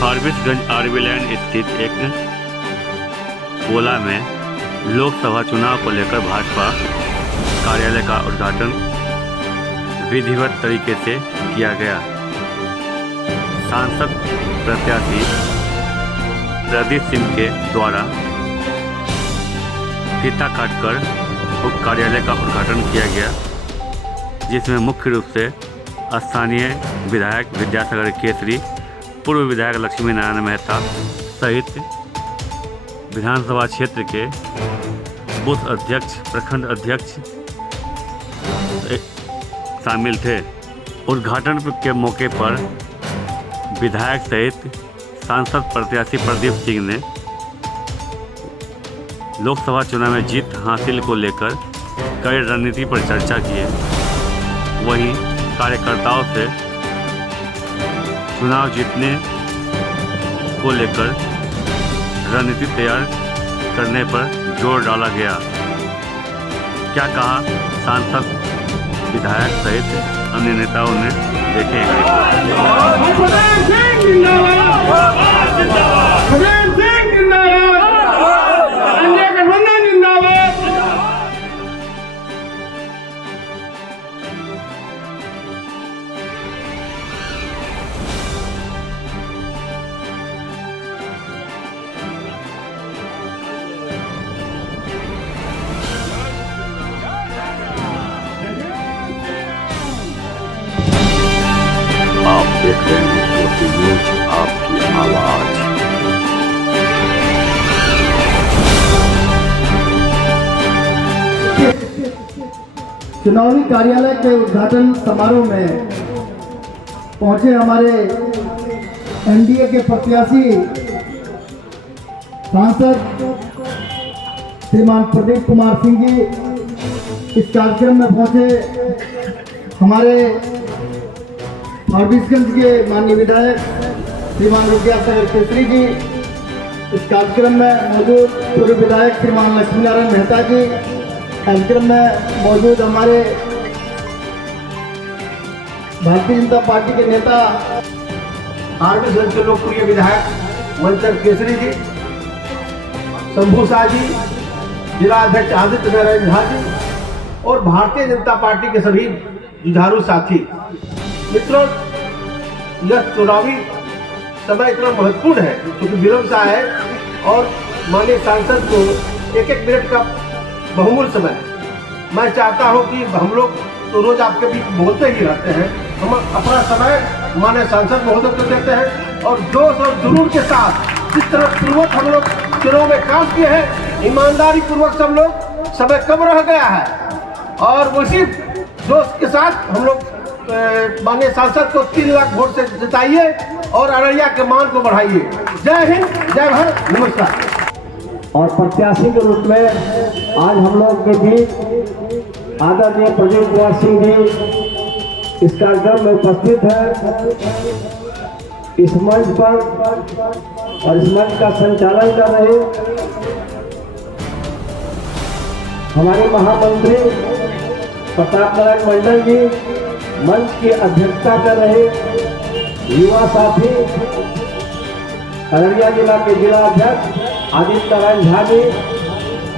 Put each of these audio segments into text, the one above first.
Forbesganj RB land स्थित एक गोला में लोकसभा चुनाव को लेकर भाजपा कार्यालय का उद्घाटन विधिवत तरीके से किया गया। सांसद प्रत्याशी प्रदीप सिंह के द्वारा फीता काटकर उप कार्यालय का उद्घाटन किया गया, जिसमें मुख्य रूप से स्थानीय विधायक विद्यासागर केसरी, पूर्व विधायक लक्ष्मी नारायण मेहता सहित विधानसभा क्षेत्र के बूथ अध्यक्ष, प्रखंड अध्यक्ष शामिल थे। उद्घाटन के मौके पर विधायक सहित सांसद प्रत्याशी प्रदीप सिंह ने लोकसभा चुनाव में जीत हासिल को लेकर कई रणनीति पर चर्चा की। वहीं कार्यकर्ताओं से चुनाव जीतने को लेकर रणनीति तैयार करने पर जोर डाला गया। क्या कहा सांसद, विधायक सहित अन्य नेताओं ने, देखें। आप देख रहे हैं OC न्यूज, आपकी आवाज। चुनावी कार्यालय के उद्घाटन समारोह में पहुंचे हमारे एनडीए के प्रत्याशी सांसद श्रीमान प्रदीप कुमार सिंह जी, इस कार्यक्रम में पहुंचे हमारे फारबिसगंज के माननीय विधायक श्रीमान विद्यासागर केसरी जी, इस कार्यक्रम में मौजूद पूर्व विधायक श्रीमान लक्ष्मी नारायण मेहता जी, कार्यक्रम में मौजूद हमारे भारतीय जनता पार्टी के नेता फारबिसगंज के लोकप्रिय विधायक वंचर केसरी जी, शंभू शाह जी, जिला अध्यक्ष आदित्य नारायण झा जी और भारतीय जनता पार्टी के सभी जुझारू साथी मित्रों, यह चुनावी समय इतना महत्वपूर्ण है क्योंकि विलंब सा है और माननीय सांसद को एक एक मिनट का बहुमूल्य समय है। मैं चाहता हूं कि हम लोग तो रोज आपके बीच बोलते ही रहते हैं, हम अपना समय माननीय सांसद महोदय को देते हैं और जोश और जुनून के साथ जिस तरह पूर्वक हम लोग चुनाव में काम किए हैं, ईमानदारी पूर्वक सब लोग, समय कम रह गया है और उसी जोश के साथ हम लोग माननीय सांसद को 3 लाख वोट से जिताइए और अररिया के मान को बढ़ाइए। जय हिंद, जय भारत, नमस्कार। और प्रत्याशी के रूप में आज हम लोग के बीच आदरणीय प्रदीप कुमार सिंह जी इस कार्यक्रम में उपस्थित है। इस मंच पर और इस मंच का संचालन कर रहे हमारे महामंत्री प्रताप नारायण मंडल जी, मंच की अध्यक्षता कर रहे युवा साथी अररिया जिला के जिला अध्यक्ष आदित्य नारायण झा जी,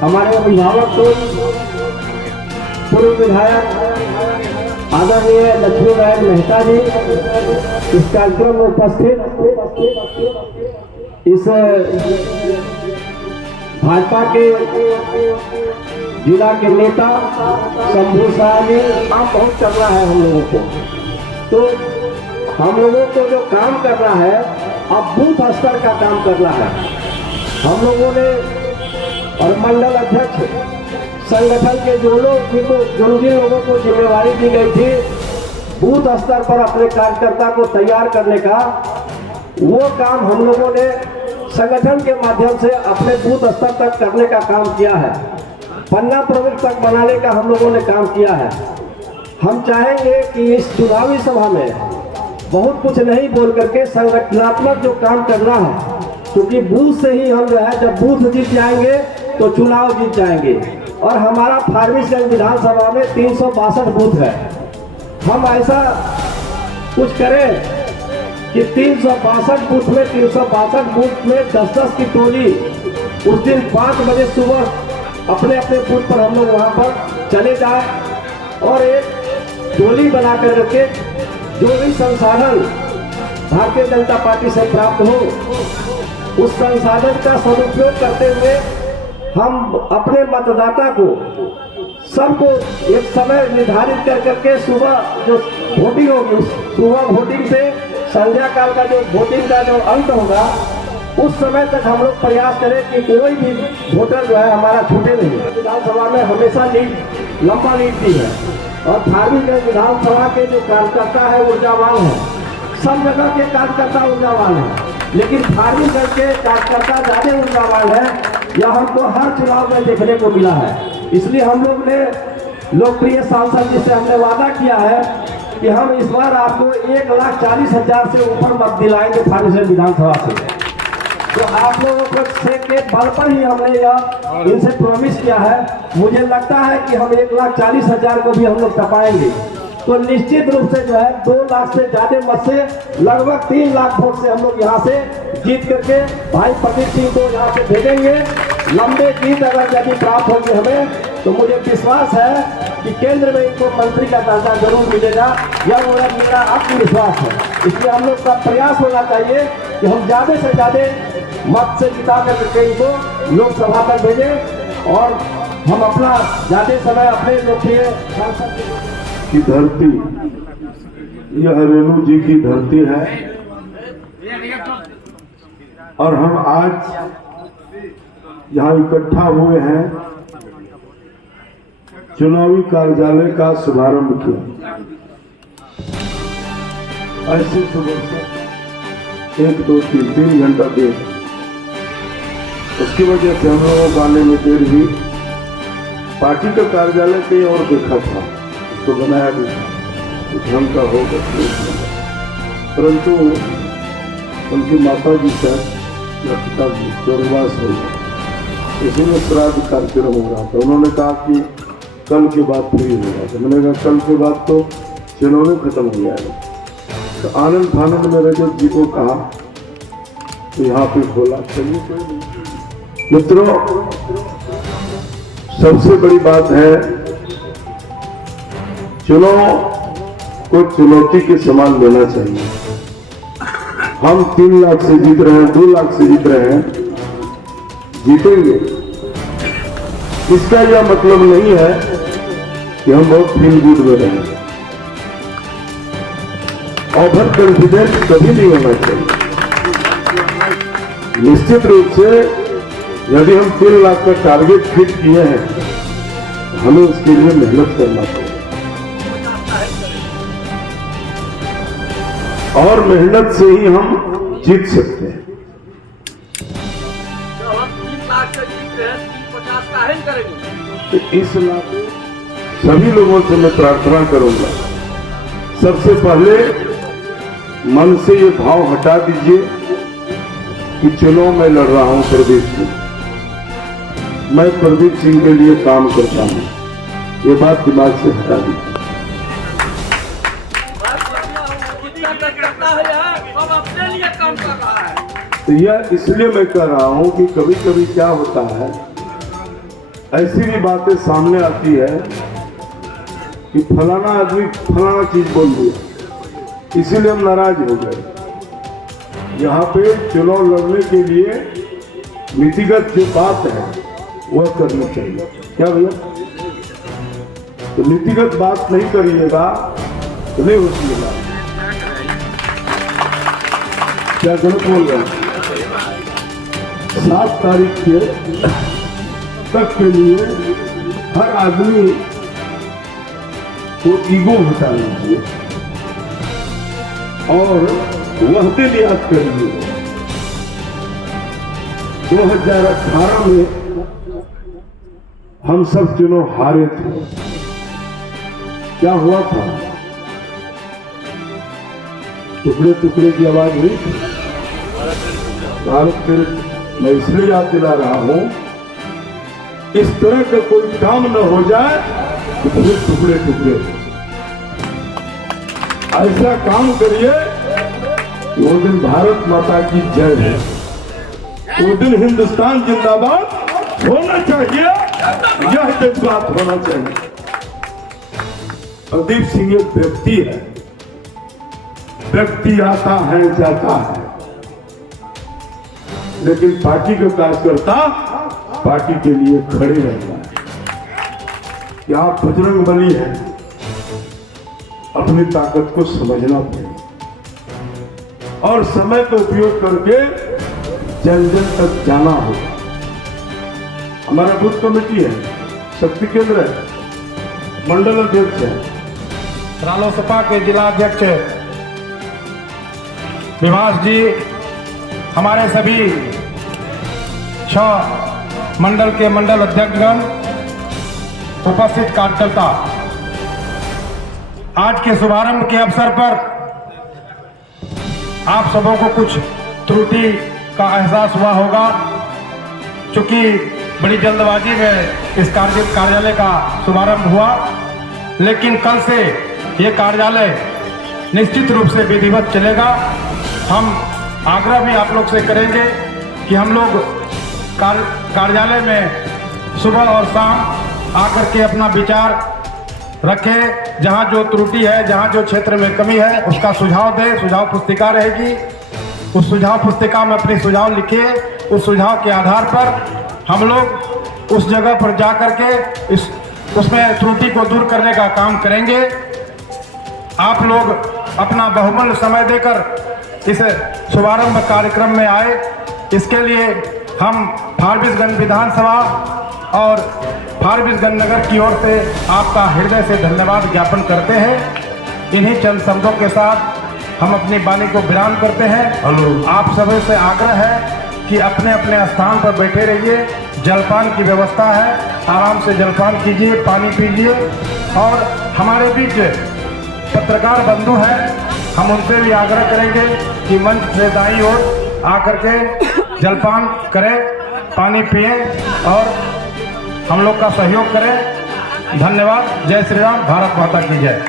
हमारे अभिभावक तो पूर्व विधायक आदरणीय लक्ष्मी नारायण मेहता जी, इस कार्यक्रम में उपस्थित इस भाजपा के जिला के नेता शंभू शाह जी, काम बहुत चल रहा है हम लोगों को, तो हम लोगों को जो काम करना है अब बूथ स्तर का काम करना है। हम लोगों ने और मंडल अध्यक्ष संगठन के जो लोग जिन लोगों को जिम्मेवारी दी गई थी बूथ स्तर पर अपने कार्यकर्ता को तैयार करने का, वो काम हम लोगों ने संगठन के माध्यम से अपने बूथ स्तर तक करने का काम किया है। पन्ना प्रमुख तक बनाने का हम लोगों ने काम किया है। हम चाहेंगे कि इस चुनावी सभा में बहुत कुछ नहीं बोल करके संगठनात्मक जो काम करना है, क्योंकि बूथ से ही हम जो है जब बूथ जीत जाएंगे तो चुनाव जीत जाएंगे। और हमारा फारबिसगंज विधानसभा में 362 बूथ है। हम ऐसा कुछ करें कि 362 बूथ में 362 बूथ में 10-10 की टोली उस दिन 5 बजे सुबह अपने अपने बूथ पर हम लोग वहाँ पर चले जाए और एक टोली बना कर रखे, जो भी संसाधन भारतीय जनता पार्टी से प्राप्त हो उस संसाधन का सदुपयोग करते हुए हम अपने मतदाता को सबको एक समय निर्धारित कर करके सुबह जो वोटिंग होगी, सुबह वोटिंग से संध्या काल का जो वोटिंग का जो अंत होगा उस समय तक हम लोग प्रयास करें कि कोई भी वोटर जो है हमारा छूटे नहीं। विधानसभा में हमेशा लीड लंबा लीड दी है और धार्मिक विधानसभा के जो कार्यकर्ता है ऊर्जावान है, सब जगह के कार्यकर्ता ऊर्जावान है, लेकिन धार्मिक दल के कार्यकर्ता ज्यादा ऊर्जावान है। यह हमको हर चुनाव में देखने को मिला है। इसलिए हम लोग ने लोकप्रिय सांसद जी से हमने वादा किया है कि हम इस बार आपको 1,40,000 से ऊपर मत दिलाएंगे फार्मेश्वर विधानसभा से। तो आप लोगों को से के बल पर ही हमने यह इनसे प्रॉमिस किया है। मुझे लगता है कि हम 1,40,000 को भी हम लोग टपाएंगे, तो निश्चित रूप से जो है 2 लाख से ज्यादा मत से लगभग 3 लाख वोट से हम लोग यहाँ से जीत करके भाई प्रदीप सिंह को यहाँ से भेजेंगे। लंबे जीत अगर यदि प्राप्त होगी हमें, तो मुझे विश्वास है कि केंद्र में इनको मंत्री का दर्जा जरूर मिलेगा। यह मेरा आत्मविश्वास है। इसलिए हम लोग का प्रयास होना चाहिए कि हम ज्यादा से ज्यादा मत से जिता करके इनको लोकसभा तक भेजें और हम अपना ज्यादा समय अपने लोकप्रिय सांसद की धरती, यह रेणु जी की धरती है और हम आज यहाँ इकट्ठा हुए हैं चुनावी कार्यालय का शुभारंभ किया। ऐसे सुबह से 1, 2, 3 घंटा देर, उसकी वजह से हम लोगों को आने में देर हुई। पार्टी का कार्यालय कहीं और देखा था, उसको बनाया भी था, ढंग का होगा, परंतु उनकी माता जी का पिताजी स्वर्गवास हो गया, इसी में श्राद्ध कार्यक्रम हो रहा था। उन्होंने कहा कि कल के बाद फ्री हो रहा था। मैंने कहा कल के बाद तो चुनाव खत्म हो जाएगा। तो आनंद फानंद में रजत जी को कहा तो यहाँ पे बोला, चलिए कोई नहीं। मित्रों, सबसे बड़ी बात है, चुनाव को चुनौती के समान लेना चाहिए। हम 3 लाख से जीत रहे हैं, 2 लाख से जीत रहे हैं, जीतेंगे। इसका यह मतलब नहीं है कि हम बहुत फील गुड में रहें। ओवर कॉन्फिडेंस कभी नहीं होना चाहिए। निश्चित रूप से यदि हम 3 लाख का टारगेट फिट किए हैं, हमें उसके लिए मेहनत करना पड़ेगा और मेहनत से ही हम जीत सकते हैं। तो इस लाख सभी लोगों से मैं प्रार्थना करूंगा, सबसे पहले मन से ये भाव हटा दीजिए कि चुनाव मैं लड़ रहा हूं प्रदीप सिंह, मैं प्रदीप सिंह के लिए काम करता हूं, ये बात दिमाग से हटा दीजिए। तो यह इसलिए मैं कर रहा हूं कि कभी कभी क्या होता है, ऐसी भी बातें सामने आती है कि फलाना आदमी फलाना चीज बोल दिया, इसीलिए हम नाराज हो गए। यहाँ पे चुनाव लड़ने के लिए नीतिगत जो बात है वह करनी चाहिए। क्या भैया? तो नीतिगत बात नहीं करिएगा तो नहीं होती है। क्या गलत बोल रहे हैं? 7 तारीख के तक के लिए हर आदमी को ईगो हटा लीजिए और वह दिन याद करिए 2018 में हम सब चुनाव हारे थे। क्या हुआ था? टुकड़े टुकड़े की आवाज हुई थी। भारत फिर मैं इसलिए याद दिला रहा हूं, इस तरह का कोई काम न हो जाए तो फिर टुकड़े टुकड़े। ऐसा काम करिए कि वो दिन भारत माता की जय है, वो दिन हिंदुस्तान जिंदाबाद होना चाहिए, यह जज्बात होना चाहिए। प्रदीप सिंह एक व्यक्ति है, व्यक्ति आता है जाता है, लेकिन पार्टी का कार्यकर्ता पार्टी के लिए खड़े रहता है। कि आप बजरंग बली हैं, अपनी ताकत को समझना पड़ेगा और समय का उपयोग करके जन जन तक जाना होगा। हमारा बूथ कमेटी है, शक्ति केंद्र है, मंडल अध्यक्ष है, रालोसपा के जिला अध्यक्ष विभास जी, हमारे सभी 6 मंडल के मंडल अध्यक्षगण, उपस्थित कार्यकर्ता, आज के शुभारंभ के अवसर पर आप सबों को कुछ त्रुटि का एहसास हुआ होगा, क्योंकि बड़ी जल्दबाजी में इस कार्यालय का शुभारंभ हुआ, लेकिन कल से ये कार्यालय निश्चित रूप से विधिवत चलेगा। हम आग्रह भी आप लोग से करेंगे कि हम लोग कार्यालय में सुबह और शाम आकर के अपना विचार रखें, जहां जो त्रुटि है, जहां जो क्षेत्र में कमी है, उसका सुझाव दें। सुझाव पुस्तिका रहेगी, उस सुझाव पुस्तिका में अपने सुझाव लिखिए। उस सुझाव के आधार पर हम लोग उस जगह पर जा करके उसमें त्रुटि को दूर करने का काम करेंगे। आप लोग अपना बहुमूल्य समय देकर इस शुभारंभ कार्यक्रम में आए, इसके लिए हम फारबिसगंज विधानसभा और फारबिसगंज नगर की ओर से आपका हृदय से धन्यवाद ज्ञापन करते हैं। इन्हीं चंद शब्दों के साथ हम अपनी वाणी को विराम करते हैं। आप सभी से आग्रह है कि अपने अपने स्थान पर बैठे रहिए। जलपान की व्यवस्था है, आराम से जलपान कीजिए, पानी पीजिए। और हमारे बीच पत्रकार बंधु हैं, हम उनसे भी आग्रह करेंगे कि मंच से दाईं ओर आकर के जलपान करें, पानी पिए और हम लोग का सहयोग करें। धन्यवाद। जय श्री राम। भारत माता की जय।